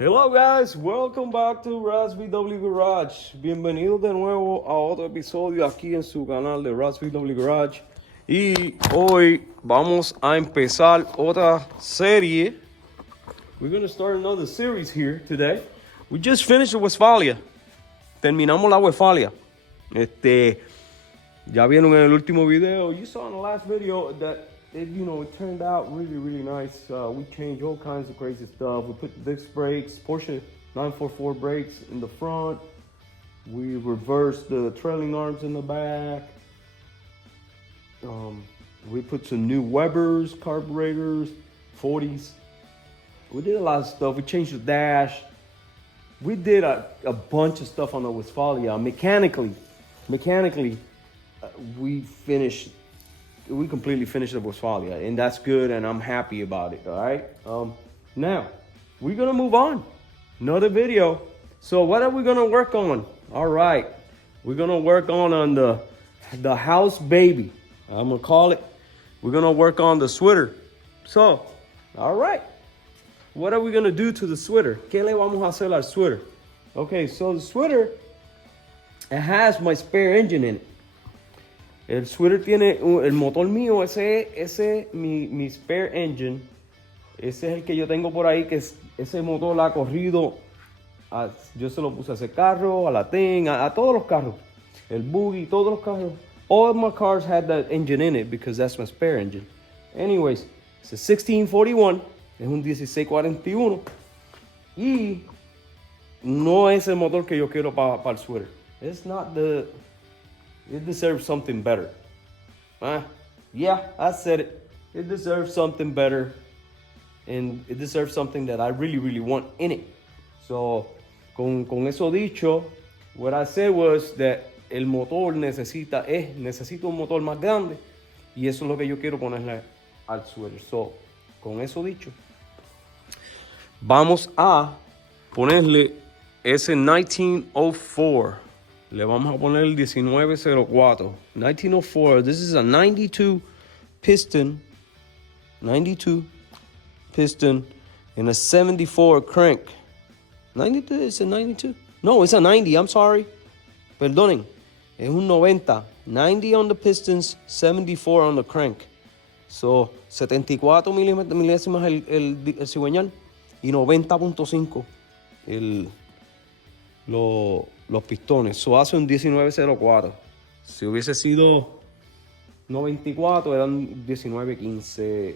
Hello guys, welcome back to VW Garage. Bienvenidos de nuevo a otro episodio aquí en su canal de VW Garage. Y hoy vamos a empezar otra serie. We're going to start another series here today. We just finished the Westfalia. Terminamos la Westfalia. Ya vieron en el último video. You saw in the last video that it turned out really nice. We changed all kinds of crazy stuff. We put disc brakes, Porsche 944 brakes in the front. We reversed the trailing arms in the back. We put some new Webers, carburetors, 40s. We did a lot of stuff. We changed the dash. We did a bunch of stuff on the Westfalia. Mechanically, we completely finished the Westfalia, and that's good, and I'm happy about it, all right? Now, we're gonna move on. Another video. So what are we gonna work on? All right, we're gonna work on the house baby. I'm gonna call it. We're gonna work on the sweater. So, all right. What are we gonna do to the sweater? ¿Qué le vamos a hacer al sweater? Okay, so the sweater, it has my spare engine in it. El sweater tiene, el motor mío, ese mi spare engine. Ese es el que yo tengo por ahí, que ese motor ha corrido. Yo se lo puse a ese carro, a la TEN, a todos los carros. El buggy, todos los carros. All of my cars had that engine in it because that's my spare engine. Anyways, it's a 1641. Es un 1641. Y no es el motor que yo quiero para el sweater. It's not the... It deserves something better. Yeah, I said it. It deserves something better. And it deserves something that I really want in it. So, con eso dicho, what I said was that el motor necesita un motor más grande. Y eso es lo que yo quiero ponerle al sweater. So, con eso dicho, vamos a ponerle ese 1904. Le vamos a poner el 1904. 1904. This is a 92 piston. 92 piston and a 74 crank. 92? Is it 92? No, it's a 90. I'm sorry. Perdonen. Es un 90. 90 on the pistons, 74 on the crank. So, 74 milésimas el cigüeñal y 90.5 los pistones. So hace un 1904. Si hubiese sido 94, eran 1915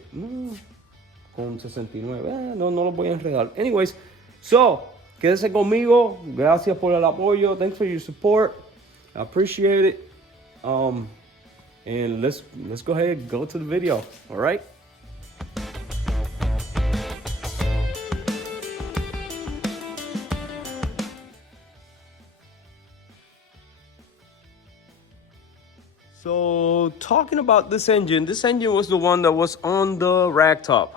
con 69. No los voy a enredar. Anyways, so quédese conmigo. Gracias por el apoyo. Thanks for your support. I appreciate it. And let's go ahead and go to the video. All right. So, talking about this engine was the one that was on the rack top.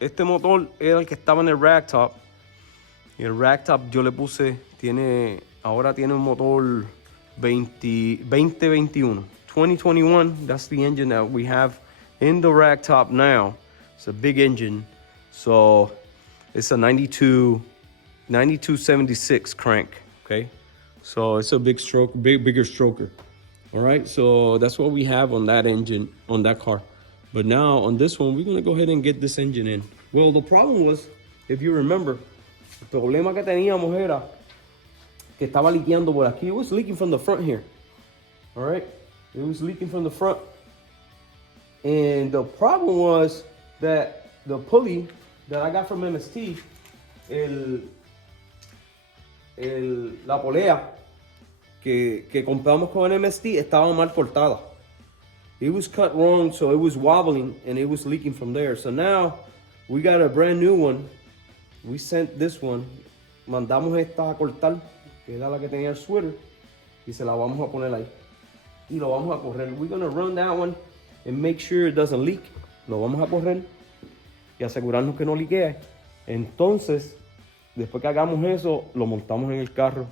Este motor era el que estaba en el rack top. Y el rack top yo le puse, ahora tiene un motor 2021. 2021, that's the engine that we have in the rack top now. It's a big engine. So, it's a 9276 crank, okay? So, it's a bigger stroker. All right, so that's what we have on that engine, on that car. But now on this one, we're gonna go ahead and get this engine in. Well, the problem was, if you remember, el problema que teníamos era que estaba liqueando por aquí. It was leaking from the front here. All right, it was leaking from the front. And the problem was that the pulley that I got from MST, la polea que compramos con MST estaba mal cortada. It was cut wrong, so it was wobbling and it was leaking from there. So now we got a brand new one. We sent this one. Mandamos esta a cortar, que era la que tenía el sweater, y se la vamos a poner ahí. Y lo vamos a correr. We're gonna run that one and make sure it doesn't leak. Lo vamos a correr y asegurarnos que no liquee. Entonces, después que hagamos eso, lo montamos en el carro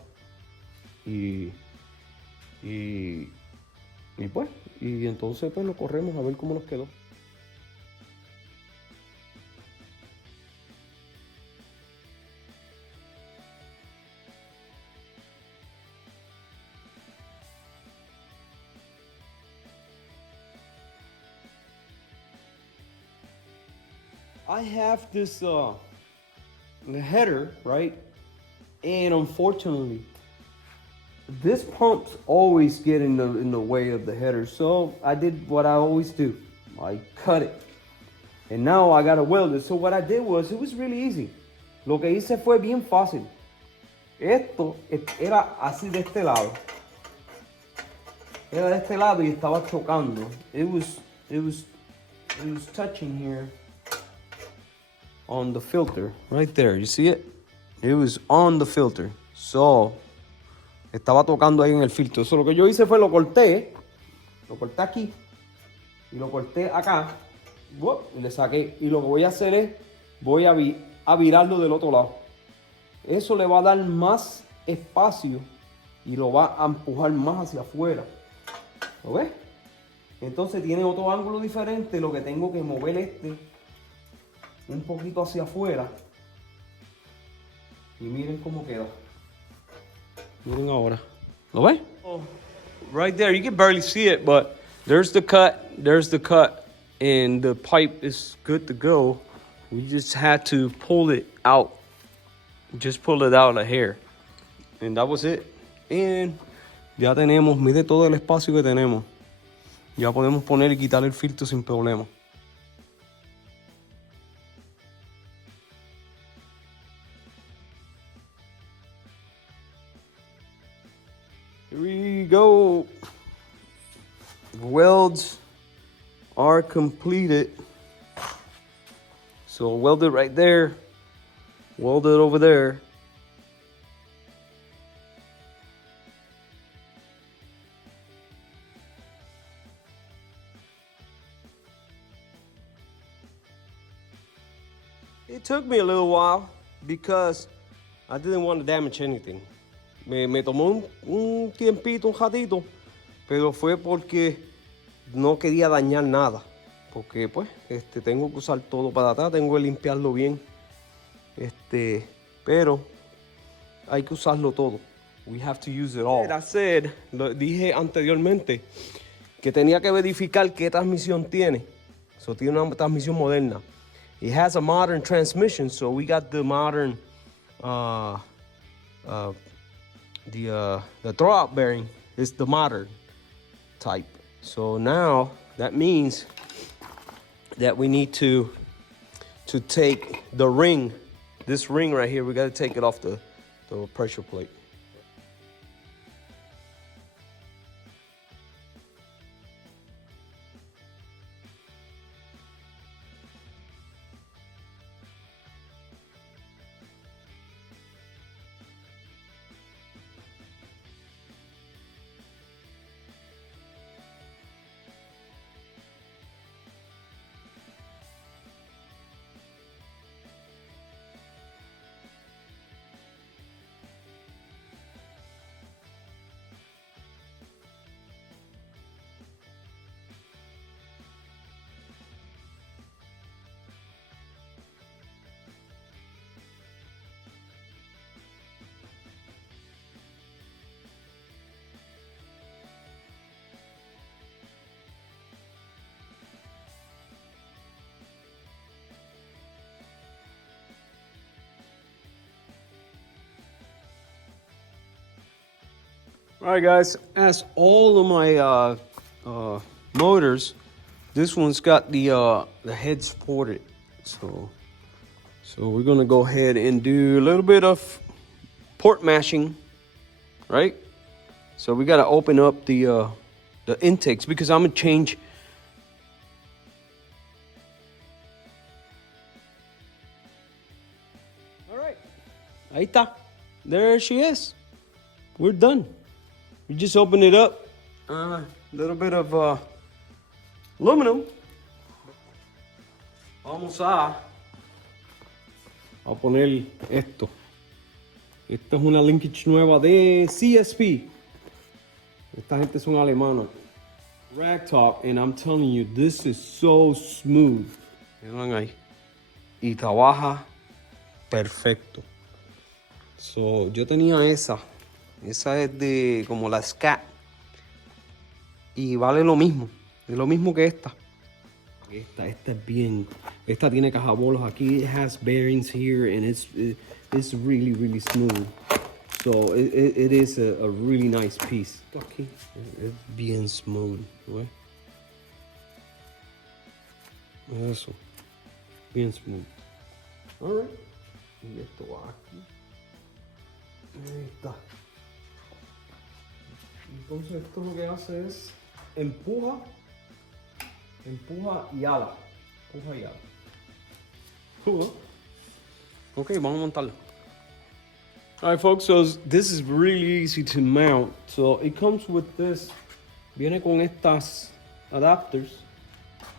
y entonces pues lo corremos a ver cómo nos quedó. I have this the header, right? And unfortunately, this pumps always get in the way of the header. So I did what I always do. I cut it. And now I gotta weld it. So what I did was, it was really easy. Lo que hice fue bien fácil. Esto era así de este lado. Era de este lado y estaba chocando. It was touching here on the filter. Right there, you see it? It was on the filter. So, estaba tocando ahí en el filtro. So lo que yo hice fue lo corté aquí y lo corté acá. Y le saqué. Y lo que voy a hacer es, voy a virarlo del otro lado. Eso le va a dar más espacio y lo va a empujar más hacia afuera. ¿Lo ves? Entonces tiene otro ángulo diferente. Lo que tengo que mover un poquito hacia afuera. Y miren cómo queda. Miren ahora. ¿Lo ves? Oh, right there. You can barely see it, but there's the cut. There's the cut. And the pipe is good to go. We just had to pull it out. Just pull it out a hair. And that was it. And ya tenemos, mide todo el espacio que tenemos. Ya podemos poner y quitar el filtro sin problema. Here we go. Welds are completed. So weld it right there. Weld it over there. It took me a little while because I didn't want to damage anything. Me tomó un tiempito, un ratito, pero fue porque no quería dañar nada. Porque pues tengo que usar todo para atrás, tengo que limpiarlo bien. Pero hay que usarlo todo. We have to use it all. I said, lo dije anteriormente, que tenía que verificar qué transmisión tiene. So tiene una transmisión moderna. It has a modern transmission, so we got the modern, the throwout bearing is the modern type. So now that means that we need to take the ring, this ring right here, we got to take it off the pressure plate. All right, guys, as all of my motors, this one's got the head supported. So we're gonna go ahead and do a little bit of port mashing, right? So we gotta open up the intakes because I'm gonna change. All right, ahí está. There she is. We're done. We just open it up. A little bit of aluminum. Vamos a poner esto. Esta es una linkage nueva de CSP. Esta gente son alemanas. Ragtop, and I'm telling you, this is so smooth. Miren ahí. Y trabaja perfecto. So, yo tenía esa. Esa es de como la Scat. Y vale lo mismo. Es lo mismo que esta. Esta es bien, esta tiene cajabolos aquí. It has bearings here, and it's really smooth. So it is a really nice piece. Aquí es bien smooth, ¿ves? Eso, bien smooth. All right. Y esto va aquí. Ahí está. Entonces esto lo que hace es empuja y ala. Empuja y ala. Ok, vamos a montarlo. Alright folks, so this is really easy to mount. So it comes with this. Viene con estas adapters.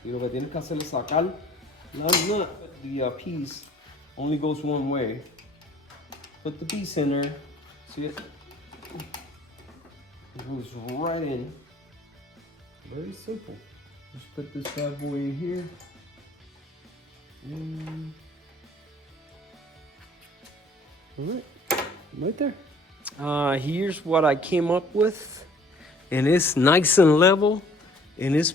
Y lo que tienes que hacer es sacar la nut. The piece only goes one way. Put the piece in there. See it? It goes right in. Very simple. Just put this bad boy in here. And all right there. Here's what I came up with, and it's nice and level, and it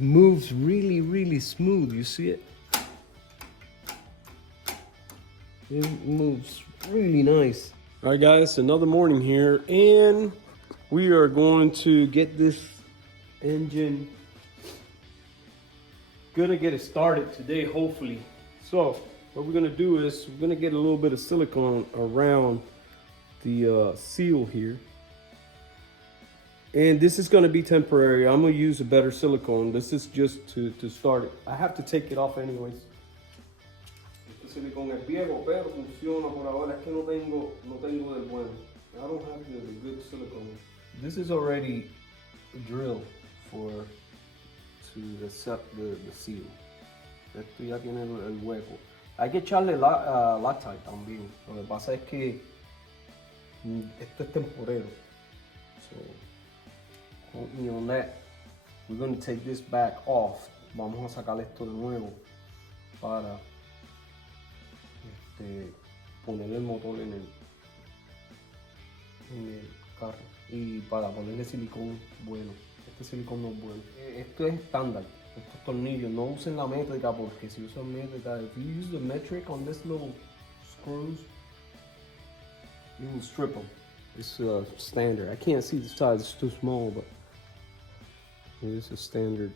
moves really smooth. You see it? It moves really nice. All right, guys, another morning here, and we are going to get this engine. Gonna get it started today, hopefully. So what we're gonna do is we're gonna get a little bit of silicone around the seal here, and this is gonna be temporary. I'm gonna use a better silicone. This is just to start it. I have to take it off anyways. Este silicone es viejo, pero funciona por ahora. Es que no tengo del bueno. I don't have the good silicone. This is already drilled to set the seal. Esto ya tiene el hueco. Hay que echarle Loctite también. Lo que pasa es que esto es temporero. So, on that, we're going to take this back off. Vamos a sacar esto de nuevo para ponerle el motor en el carro y para ponerle silicón bueno. Este silicón no es bueno. Esto es estándar. Estos tornillos, no usen la métrica, porque si usan métrica, if you use the metric on this little screws, you will strip them. It's standard. I can't see the size, it's too small, but it is a standard.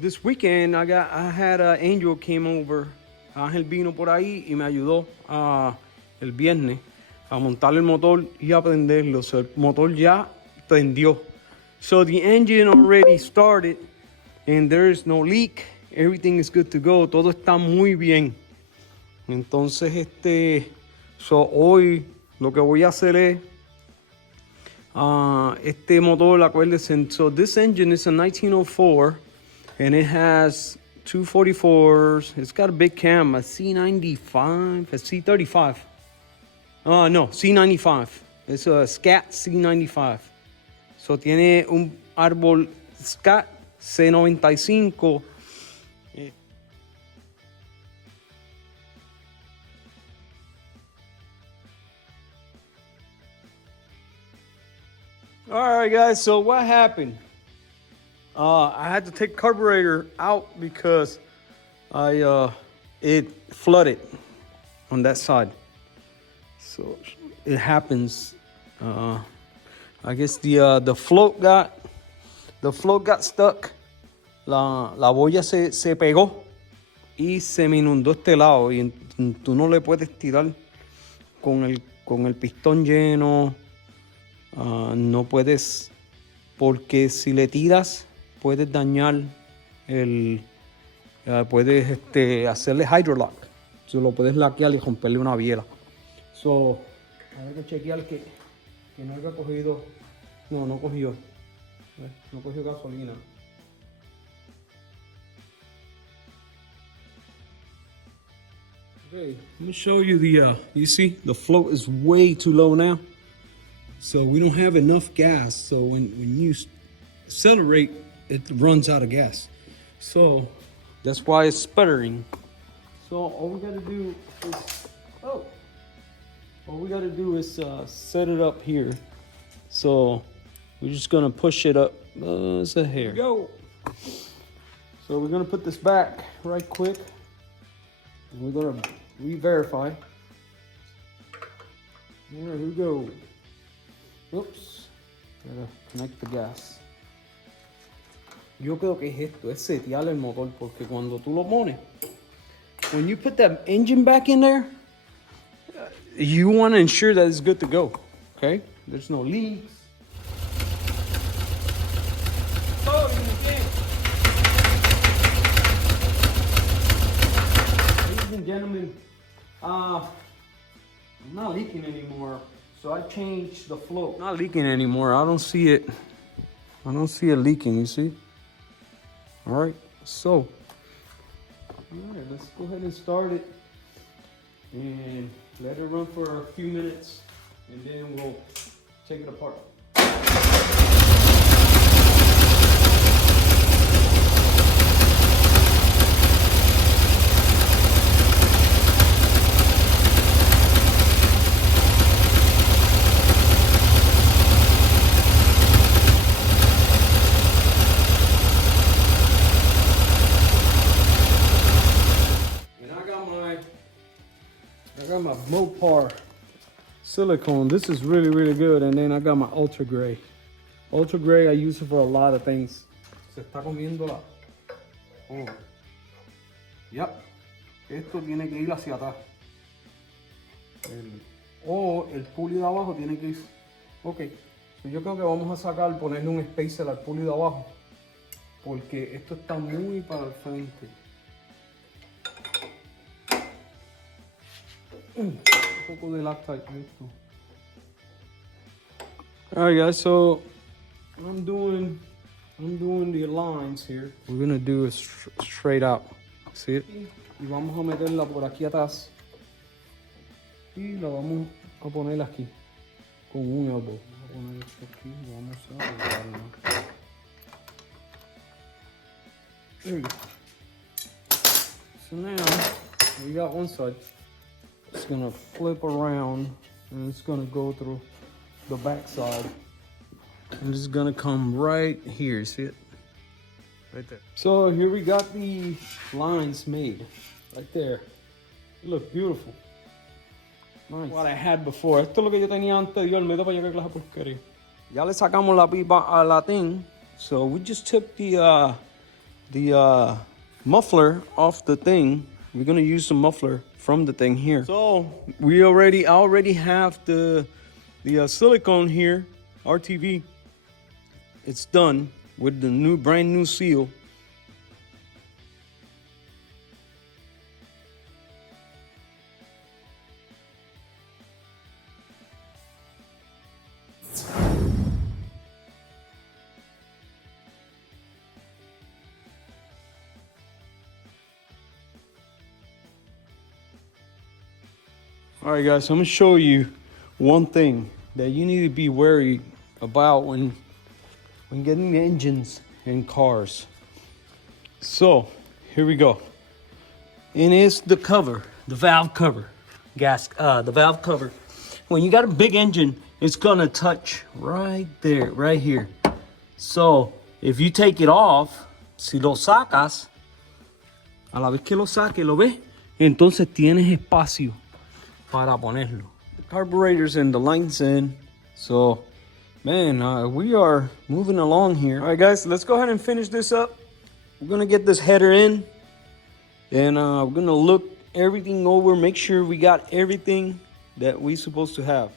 This weekend I had Angel came over. Ángel vino por ahí y me ayudó el viernes a montar el motor y a prenderlo. So, el motor ya prendió. So the engine already started and there is no leak. Everything is good to go. Todo está muy bien. Entonces hoy lo que voy a hacer es este motor, acuérdense. So this engine is a 1904 and it has 244s. It's got a big cam, a C95, a C35. No, C95. It's a SCAT C95. So tiene un árbol SCAT C95. All right, guys. So what happened? I had to take carburetor out because it flooded on that side. So it happens. I guess the float got stuck. La boya se pegó y se me inundó este lado, y tú no le puedes tirar con el pistón lleno. No puedes, porque si le tiras puedes dañar puedes hacerle hydrolock. So, lo puedes laquear y romperle una biela. So, hay que chequear que no haya cogido. No cogió gasolina. Okay, let me show you you see the float is way too low now. So we don't have enough gas. So when you accelerate, it runs out of gas. So that's why it's sputtering. So all we gotta do is set it up here. So we're just gonna push it up. So here we go. So we're gonna put this back right quick. And we're gonna re-verify. There we go. Oops. Gotta connect the gas. Yo creo que es esto, es setear el motor, porque cuando tú lo pones, when you put that engine back in there, you want to ensure that it's good to go. Okay? There's no leaks. Oh, ladies and gentlemen, I'm not leaking anymore, so I changed the flow. Not leaking anymore. I don't see it leaking, you see? All right, so all right, let's go ahead and start it and let it run for a few minutes, and then we'll take it apart. I got my Mopar silicone. This is really, really good. And then I got my Ultra Gray. Ultra Gray, I use it for a lot of things. Se está comiendo la... Oh. Yep. Esto tiene que ir hacia atrás. El puli de abajo tiene que ir... Ok. So yo creo que vamos a sacar, ponerle un spacer al puli de abajo. Porque esto está muy para el frente. Un poco de lactate esto. Alright guys, so I'm doing the lines here. We're gonna do it straight out. See it? Y vamos a meterla por aquí atrás. Y la vamos a poner aquí con un elbow. Vamos a poner esto aquí y vamos a pegarla. There we go. So now we got one side. It's gonna flip around and it's gonna go through the back side. And it's gonna come right here, see it? Right there. So here we got the lines made, right there. They look beautiful. Nice. What I had before. Esto es lo que yo tenía anteriormente para llegar a la porquería. Ya le sacamos la pipa a la thing. So we just took the muffler off the thing. We're gonna use the muffler from the thing here. So we already have the silicone here, RTV. It's done with the brand new seal. All right, guys, I'm gonna show you one thing that you need to be wary about when getting engines in cars. So here we go. And it's the cover, the valve cover, the valve cover. When you got a big engine, it's gonna touch right there, right here. So if you take it off, si lo sacas, a la vez que lo saque, lo ves, entonces tienes espacio para ponerlo. The carburetor's in, the line's in. So, man, we are moving along here. All right, guys, let's go ahead and finish this up. We're gonna get this header in, and we're gonna look everything over, make sure we got everything that we're supposed to have.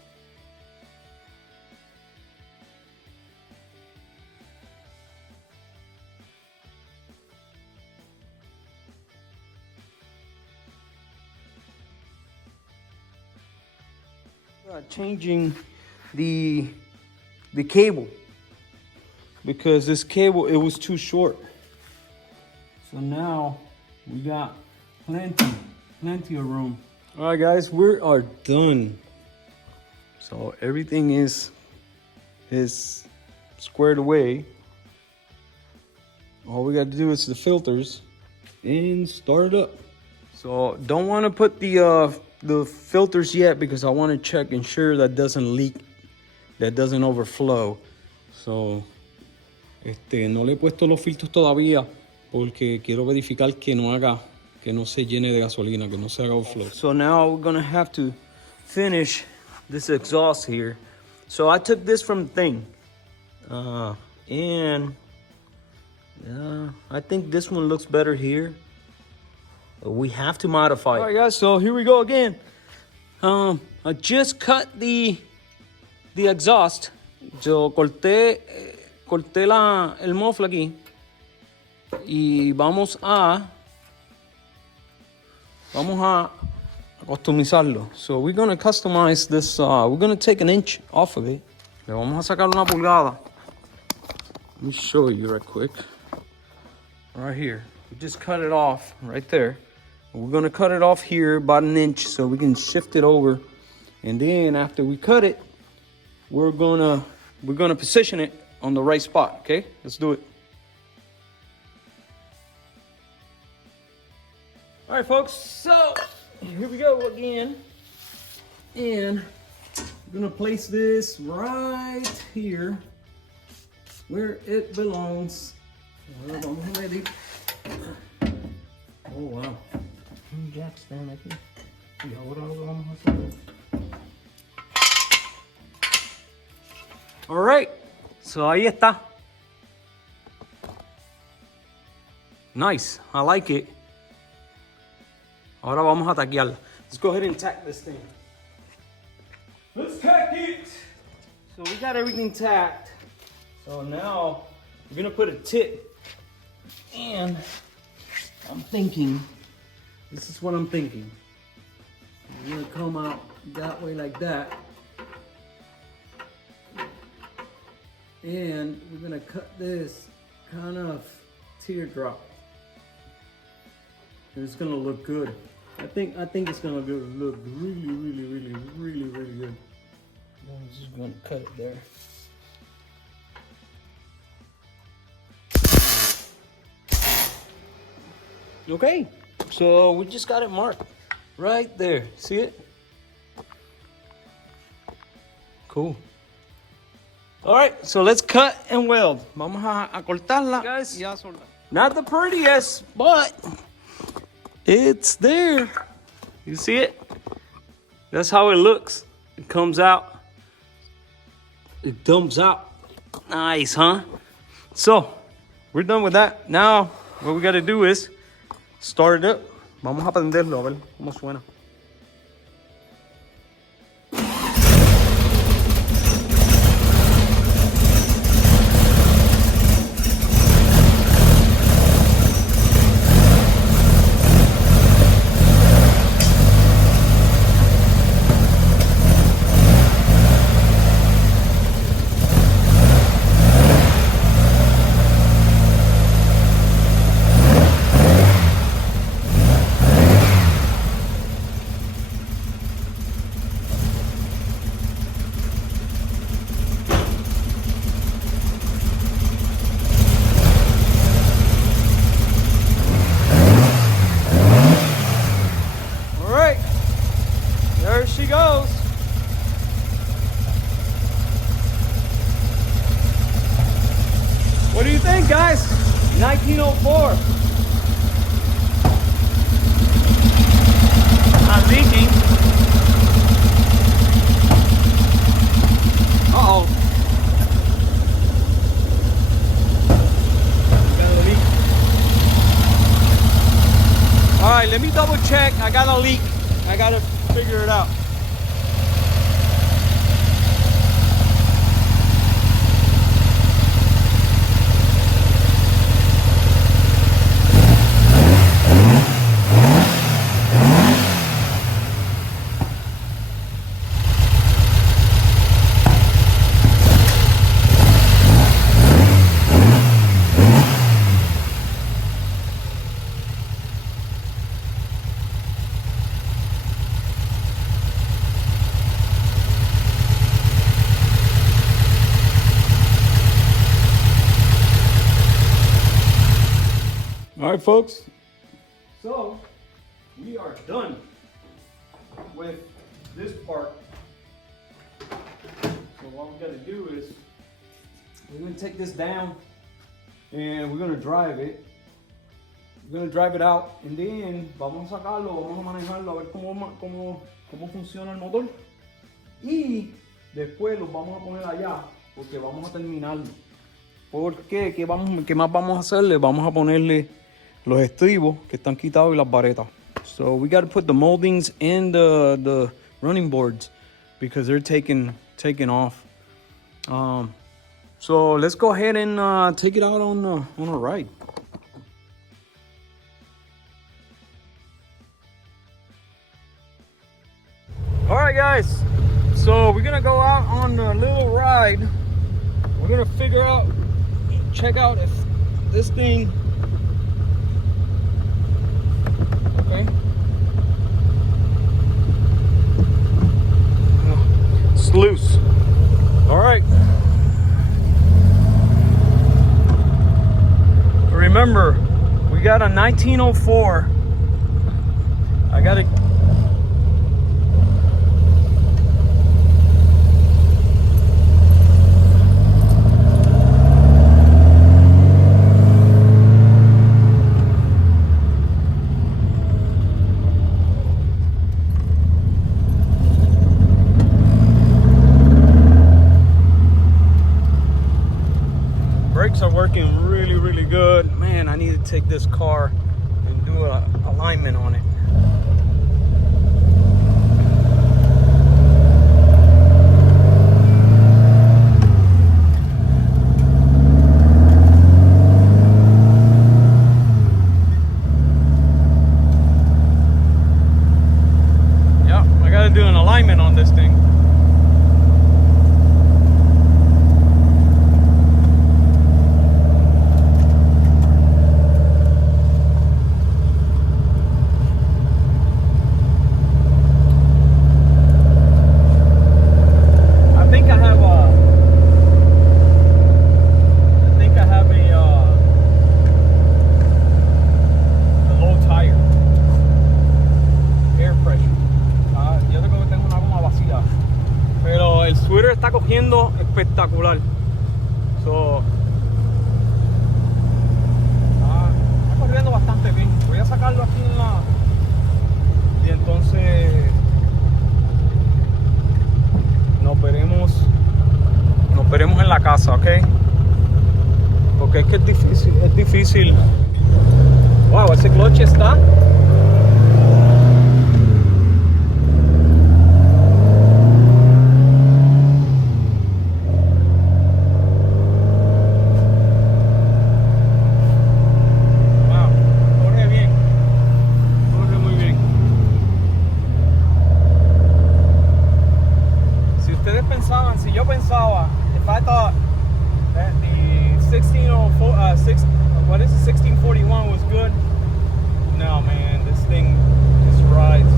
Changing the cable, because this cable, it was too short. So now we got plenty of room. All right, guys, we are done. So everything is squared away. All we got to do is the filters and start it up. So don't want to put the filters yet because I want to check, ensure that doesn't leak, that doesn't overflow. So no le he puesto los filtros todavía porque quiero verificar que no se llene de gasolina, que no se haga overflow. So now we're gonna have to finish this exhaust here. So I took this from the thing, and I think this one looks better here. We have to modify it. All right, guys, so here we go again. I just cut the exhaust. Yo corté el muffler aquí y vamos a customizarlo. So we're gonna customize this. We're gonna take an inch off of it. Le vamos a sacar una pulgada. Let me show you right quick. Right here. We just cut it off right there. We're gonna cut it off here about an inch so we can shift it over. And then after we cut it, we're gonna position it on the right spot. Okay, let's do it. All right, folks, so here we go again. And we're gonna place this right here where it belongs. Oh, wow. Jacks down aquí. Y ahora lo que vamos a hacer. All right, so ahí está. Nice, I like it. Ahora vamos a taquearla. Let's go ahead and tack this thing. Let's tack it. So we got everything tacked. So now we're gonna put a tip. And I'm thinking, this is what I'm thinking. We're gonna come out that way like that. And we're gonna cut this kind of teardrop. And it's gonna look good. I think it's gonna look really good. I'm just gonna cut it there. Okay, so we just got it marked right there. See it? Cool. All right, so let's cut and weld. Vamos a cortarla, guys. Not the prettiest, but it's there. You see it? That's how it looks. It comes out. It dumps out. Nice, huh? So we're done with that. Now what we got to do is start it up. Vamos a prenderlo a ver cómo suena. There she goes. What do you think, guys? 1904. Not leaking. Uh-oh. Got a leak. All right, let me double check. I got a leak. I gotta figure it out. All right, folks. So we are done with this part. So what we gotta do is we're gonna take this down and we're gonna drive it. We're gonna drive it out and then vamos a sacarlo, vamos a manejarlo a ver cómo funciona el motor. Y después los vamos a poner allá porque vamos a terminarlo. Porque ¿qué más vamos a hacerle? Vamos a ponerle los estribos que están quitados y las varetas. So we got to put the moldings and the running boards because they're taking off. So let's go ahead and take it out on a ride. All right, guys. So we're gonna go out on a little ride. We're gonna check out if this thing. Okay. It's loose. All right. Remember, we got a 1904. I got it. Brakes are working really good. Man, I need to take this car and do a alignment on it. Yeah, I gotta do an alignment on this thing. Está cogiendo espectacular. So, está corriendo bastante bien. Voy a sacarlo aquí y entonces nos veremos en la casa, ¿ok? Porque es que es difícil. Wow, ese clutch está. Si yo pensaba, if I thought that the 1641 was good, no man, this thing just rides.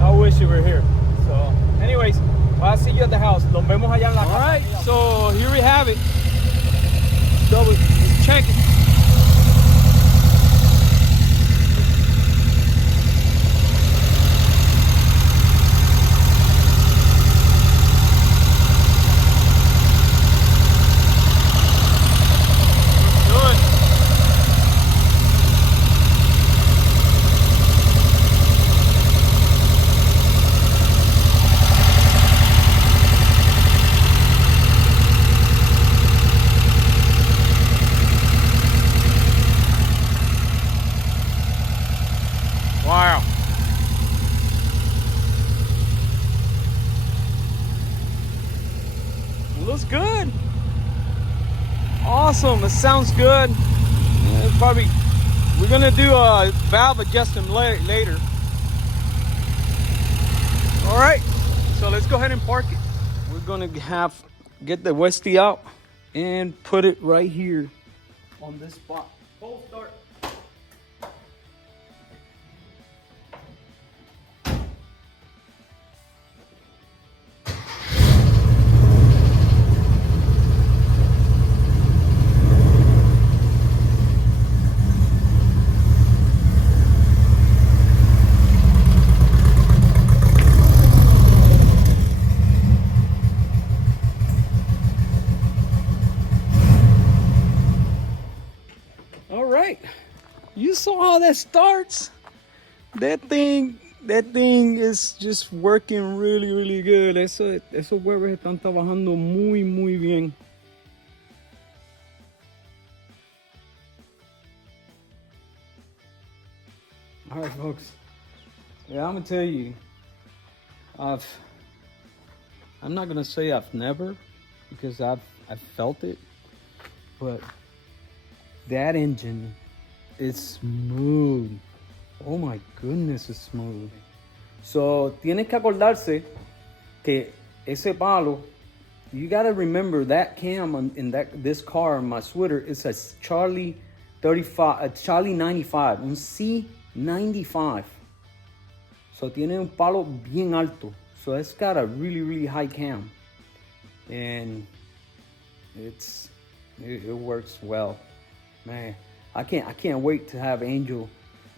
I wish you were here. So, anyways, I'll see you at the house. Nos vemos allá en la casa. All right, so here we have it. Double check it. Wow. It looks good. Awesome. It sounds good. Yeah, we're gonna do a valve adjustment later. All right. So let's go ahead and park it. We're gonna get the Westie out and put it right here on this spot. Full start. how that starts. That thing is just working really, really good. Esos huevos están trabajando muy, muy bien. All right, folks. Yeah, I'm gonna tell you, I'm not gonna say I've never, because I've felt it, but that engine is smooth. Oh my goodness, it's smooth. So, tienes que acordarse que ese palo, you gotta remember that cam in this car, my Zwitter, is a Charlie 35, a Charlie 95, un C95. So tiene un palo bien alto. So it's got a really, really high cam. And it works well. Man, I can't wait to have Angel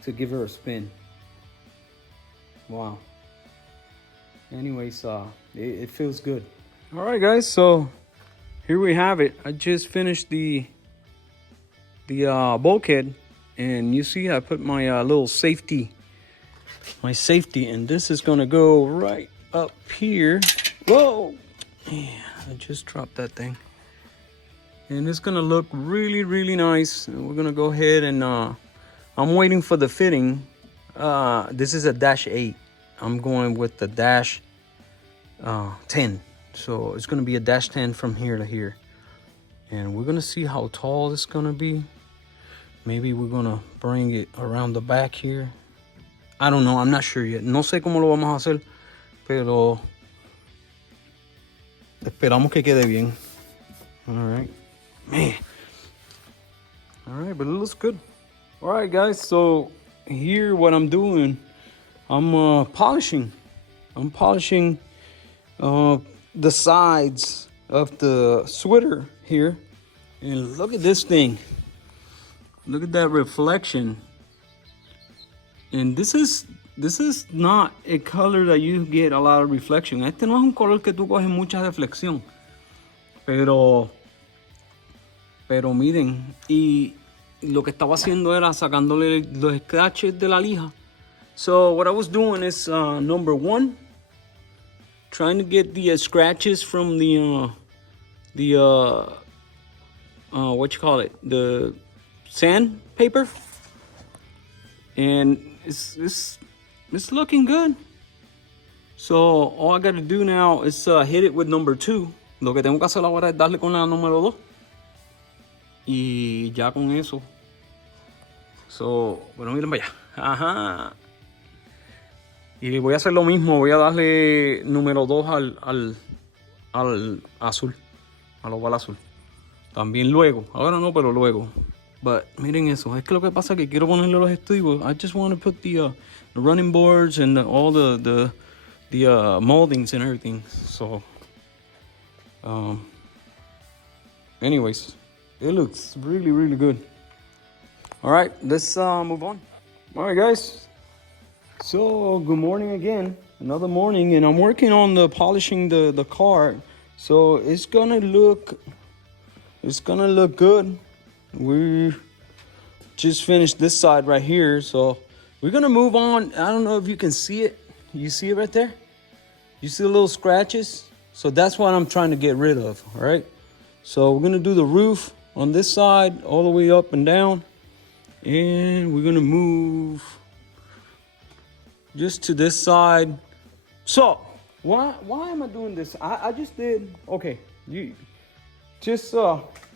to give her a spin. Wow. Anyways, it feels good. All right, guys, so here we have it. I just finished the bulkhead, and you see I put my little safety, and this is gonna go right up here. Whoa, yeah, I just dropped that thing. And it's gonna look really, really nice. And we're gonna go ahead and I'm waiting for the fitting. This is a -8. I'm going with the -10. So it's gonna be a -10 from here to here. And we're gonna see how tall it's gonna be. Maybe we're gonna bring it around the back here. I don't know, I'm not sure yet. No sé cómo lo vamos a hacer, pero esperamos que quede bien. All right, man. All right, but it looks good. All right, guys, so here what I'm doing, I'm polishing. I'm polishing the sides of the Zwitter here. And look at this thing. Look at that reflection. And this is not a color that you get a lot of reflection. Este no es un color que tú coges mucha reflexión. Pero miren, y lo que estaba haciendo era sacándole los scratches de la lija. So what I was doing is number one, trying to get the scratches from the what you call it, the sandpaper, and it's looking good. So all I got to do now is hit it with number 2. Lo que tengo que hacer ahora es darle con la número 2 y ya con eso. So, bueno, miren para allá. Ajá. Y voy a hacer lo mismo, voy a darle número 2 al azul, al oval azul. También luego, ahora no, pero luego. But miren eso, es que lo que pasa es que quiero ponerle los estribos. I just want to put the running boards and all the moldings and everything. So, anyways, it looks really, really good. All right, let's move on. All right, guys. So, good morning again. Another morning, and I'm working on the polishing the car. So it's gonna look good. We just finished this side right here, so we're gonna move on. I don't know if you can see it. You see it right there? You see the little scratches? So that's what I'm trying to get rid of, all right? So we're gonna do the roof on this side all the way up and down, and we're gonna move just to this side. So why am I doing this? I just did, okay, you just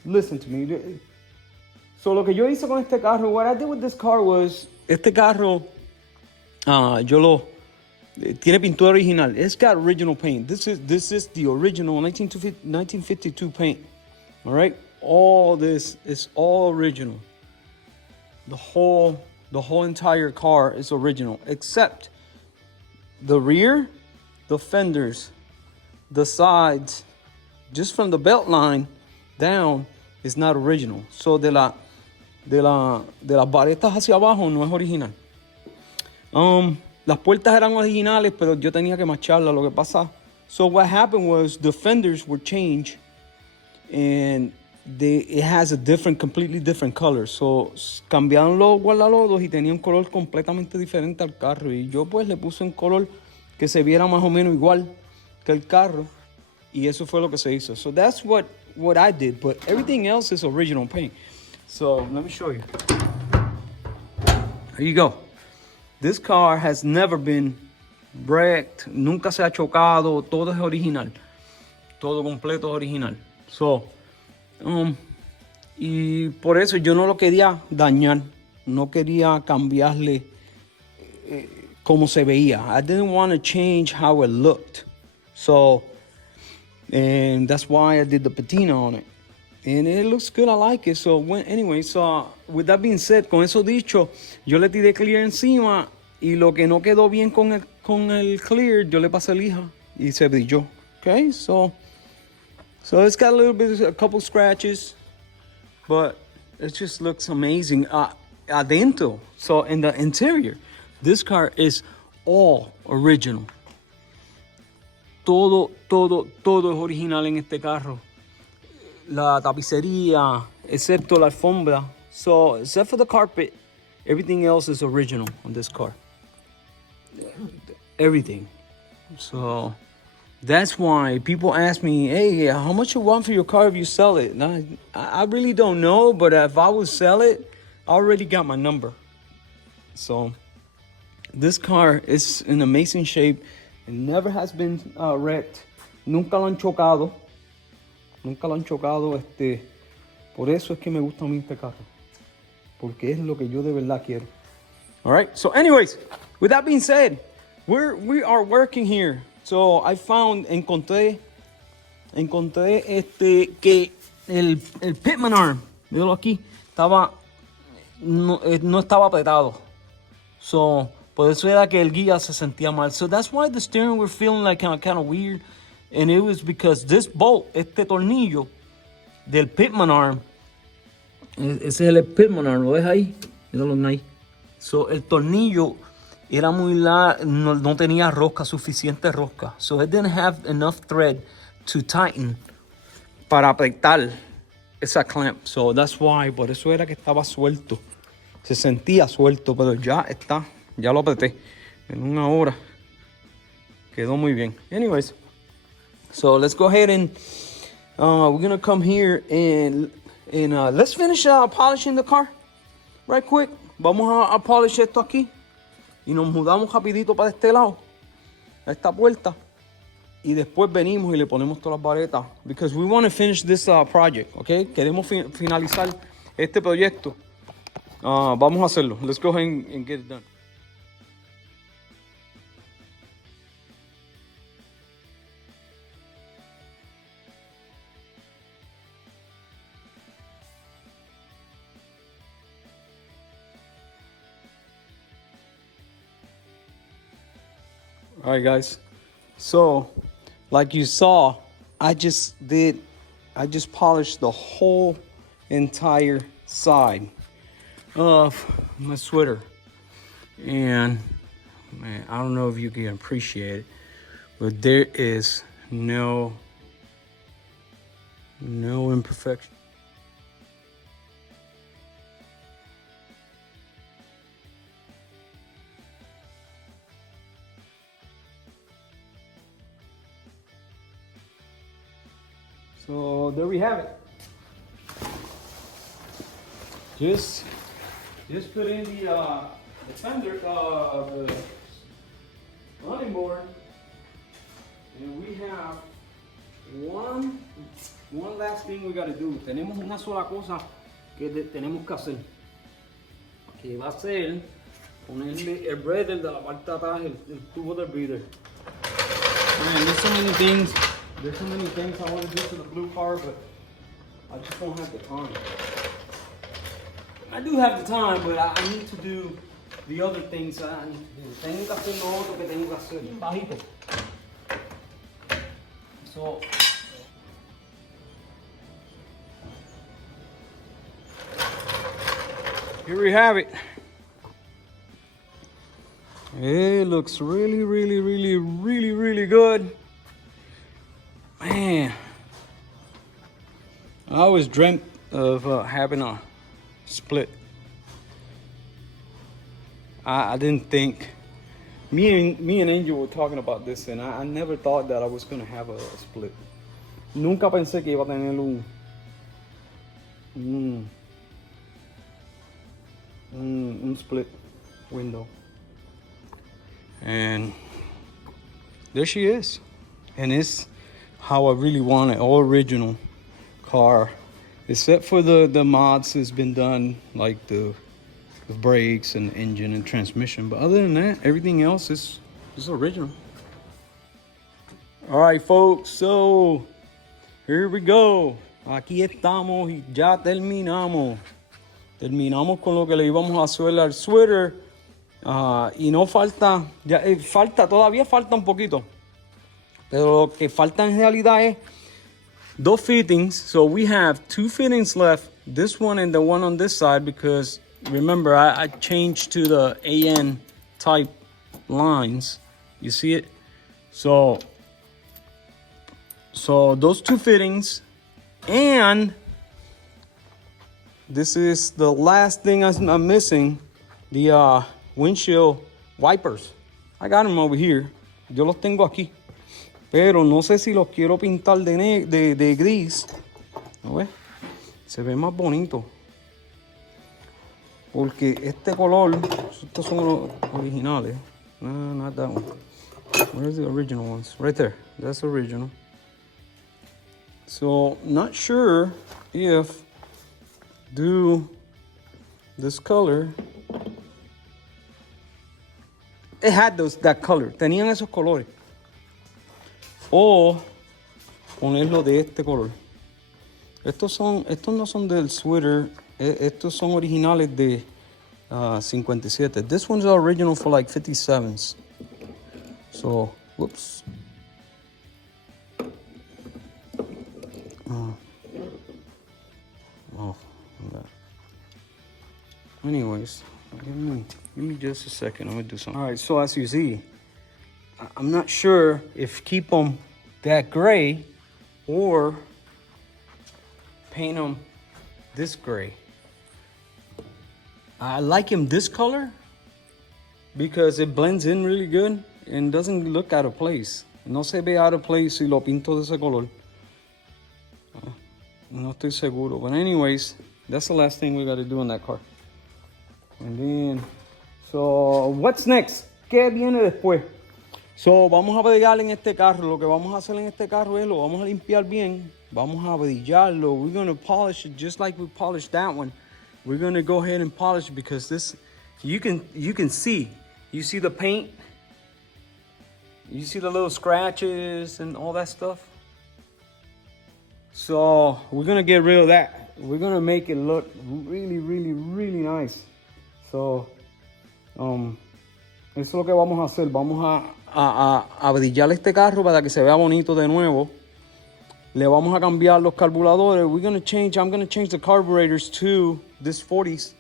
listen to me. So lo que yo hice con este carro, what I did with this car was, este carro, tiene pintura original. It's got original paint. This is the original 1952 paint. All right, all this is all original. The whole entire car is original, except the rear, the fenders, the sides, just from the belt line down is not original. So de las varetas hacia abajo no es original. Las puertas eran originales, pero yo tenía que macharlas. Lo que pasa, so what happened was the fenders were changed, and it has a completely different color. So cambiaron los guardalodos y tenía un color completamente diferente al carro. Y yo pues le puse un color que se viera más o menos igual que el carro. Y eso fue lo que se hizo. So that's what I did. But everything else is original paint. So let me show you. Here you go. This car has never been wrecked. Nunca se ha chocado. Todo es original. Todo completo es original. So, y por eso yo no lo quería dañar. No quería cambiarle como se veía. I didn't want to change how it looked. So, and that's why I did the patina on it. And it looks good, I like it. So, anyway, so with that being said, con eso dicho, yo le tiré clear encima y lo que no quedó bien con el clear, yo le pasé lija y se brilló. Okay, so it's got a couple scratches, but it just looks amazing. Adentro, so in the interior, this car is all original. Todo es original en este carro. La tapicería, excepto la alfombra. So, except for the carpet, everything else is original on this car. Everything. So, that's why people ask me, hey, how much you want for your car if you sell it? And I really don't know, but if I would sell it, I already got my number. So, this car is in amazing shape. It never has been wrecked. Nunca lo han chocado. Por eso es que me gusta a mí este carro. Porque es lo que yo de verdad quiero. All right. So anyways, with that being said, we are working here. So I encontré que el pitman arm, míralo aquí, no estaba apretado. So, por eso era que el guía se sentía mal. So that's why the steering were feeling like kind of weird. And it was because this bolt, este tornillo del pitman arm, ese es el pitman arm, ¿lo ves ahí? Míralo ahí. So, el tornillo era muy largo, no tenía suficiente rosca. So, it didn't have enough thread to tighten para apretar esa clamp. So, that's why, por eso era que estaba suelto. Se sentía suelto, pero ya lo apreté. En una hora quedó muy bien. Anyways. So let's go ahead and we're gonna come here and let's finish polishing the car right quick. Vamos a polish esto aquí y nos mudamos rapidito para este lado, a esta puerta, y después venimos y le ponemos todas las varetas because we want to finish this project, okay? Queremos finalizar este proyecto. Vamos a hacerlo. Let's go ahead and get it done. All right, guys. So, like you saw, I just polished the whole entire side of my Zwitter. And, man, I don't know if you can appreciate it, but there is no imperfection. So there we have it. Just put in the fender, the running board, and we have one last thing we got to do. Tenemos una sola cosa que tenemos que hacer, que va a ser ponerle el breather de la parte de atrás, el tubo del breather. Man, there's so many things. There's so many things I want to do to the blue car, but I just don't have the time. I do have the time, but I need to do the other things that I need to do. Tengo que hacer lo otro que tengo que hacer. Bajito. So, here we have it. It looks really, really, really, really, really good. Man, I always dreamt of having a split. I didn't think. Me and Angel were talking about this, and I never thought that I was gonna have a split. Nunca pensé que iba a tener un split window. And there she is. And it's how I really want it, all original car. Except for the mods that's been done, like the brakes and engine and transmission. But other than that, everything else is original. All right, folks, so here we go. Aquí estamos y ya terminamos. Terminamos con lo que le íbamos a hacer al sweater. Y no falta, todavía falta un poquito. Pero lo que falta en realidad es dos fittings. So we have two fittings left. This one and the one on this side, because remember I changed to the AN type lines. You see it? So those two fittings, and this is the last thing I'm missing, the windshield wipers. I got them over here. Yo los tengo aquí. Pero no sé si los quiero pintar de gris. ¿No ves? Se ve más bonito. Porque este color, estos son los originales. No, not that one. Where's the original ones? Right there. That's original. So, not sure if do this color. It had that color. Tenían esos colores. O ponerlo de este color. Estos no son del sweater. Estos son originales de 57. This one's original for like 57s. So, whoops. Anyways, give me just a second. I'm gonna do something. All right, so as you see, I'm not sure if keep them that gray or paint them this gray. I like him this color because it blends in really good and doesn't look out of place. No se ve out of place si lo pinto de ese color. No estoy seguro. But anyways, that's the last thing we got to do on that car. And then, so what's next? ¿Qué viene después? So, vamos a bregar en este carro. Lo que vamos a hacer en este carro es lo vamos a limpiar bien. Vamos a brillarlo. We're going to polish it just like we polished that one. We're going to go ahead and polish it because this, you can see. You see the paint? You see the little scratches and all that stuff? So, we're going to get rid of that. We're going to make it look really, really, really nice. So, eso es lo que vamos a hacer. Vamos a brillar este carro para que se vea bonito de nuevo. Le vamos a cambiar los carburadores. I'm gonna change the carburetors to this 40s.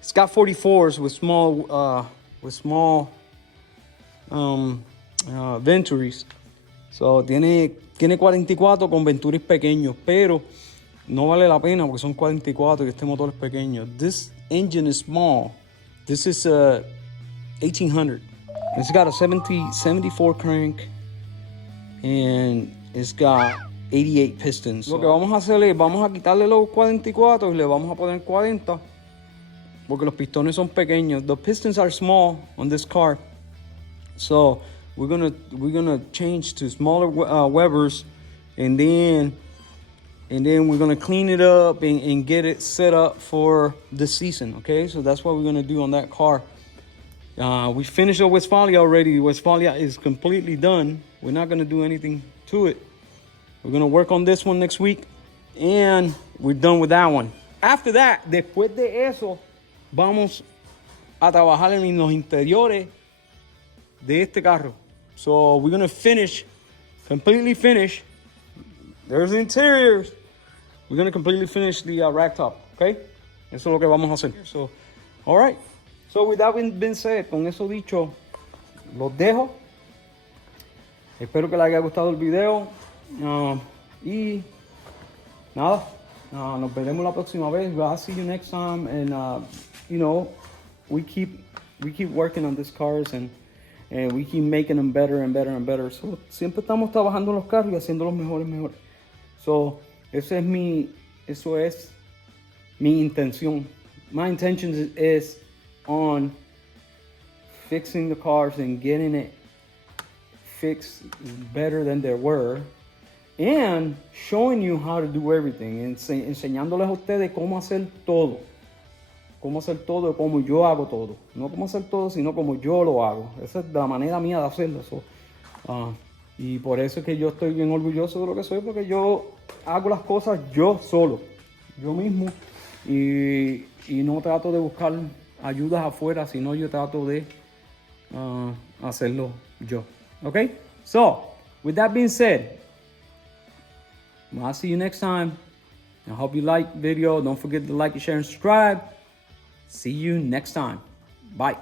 It's got 44s with small Venturis. So tiene 44 con Venturis pequeños, pero no vale la pena porque son 44 y este motor es pequeño. This engine is small. This is 1800. It's got a 74 crank and it's got 88 pistons. Lo que vamos a hacer es vamos a quitarle los 44 y le vamos a poner 40 porque los pistones son pequeños. The pistons are small on this car, so we're gonna change to smaller Webers, and then we're gonna clean it up and get it set up for the season. Okay, so that's what we're gonna do on that car. We finished up Westfalia already. Westfalia is completely done. We're not gonna do anything to it. We're gonna work on this one next week, and we're done with that one. After that, después de eso, vamos a trabajar en los interiores de este carro. So we're gonna completely finish. There's the interiors. We're gonna completely finish the rack top, okay? Eso es lo que vamos a hacer. So, all right. So with that being said, con eso dicho, los dejo. Espero que les haya gustado el video. Y nada, nos veremos la próxima vez. I'll see you next time. And you know, we keep working on these cars and we keep making them better and better and better. So siempre estamos trabajando en los carros y haciéndolos mejores. So eso es mi intención. My intention is on fixing the cars and getting it fixed better than they were, and showing you how to do everything, enseñándoles a ustedes cómo hacer todo, cómo yo hago todo, no cómo hacer todo, sino como yo lo hago. Esa es la manera mía de hacerlo. Y por eso es que yo estoy bien orgulloso de lo que soy, porque yo hago las cosas yo solo, yo mismo, y no trato de buscar ayudas afuera, sino yo trato de hacerlo yo. Okay? So, with that being said, I'll see you next time. I hope you like the video. Don't forget to like, share, and subscribe. See you next time. Bye.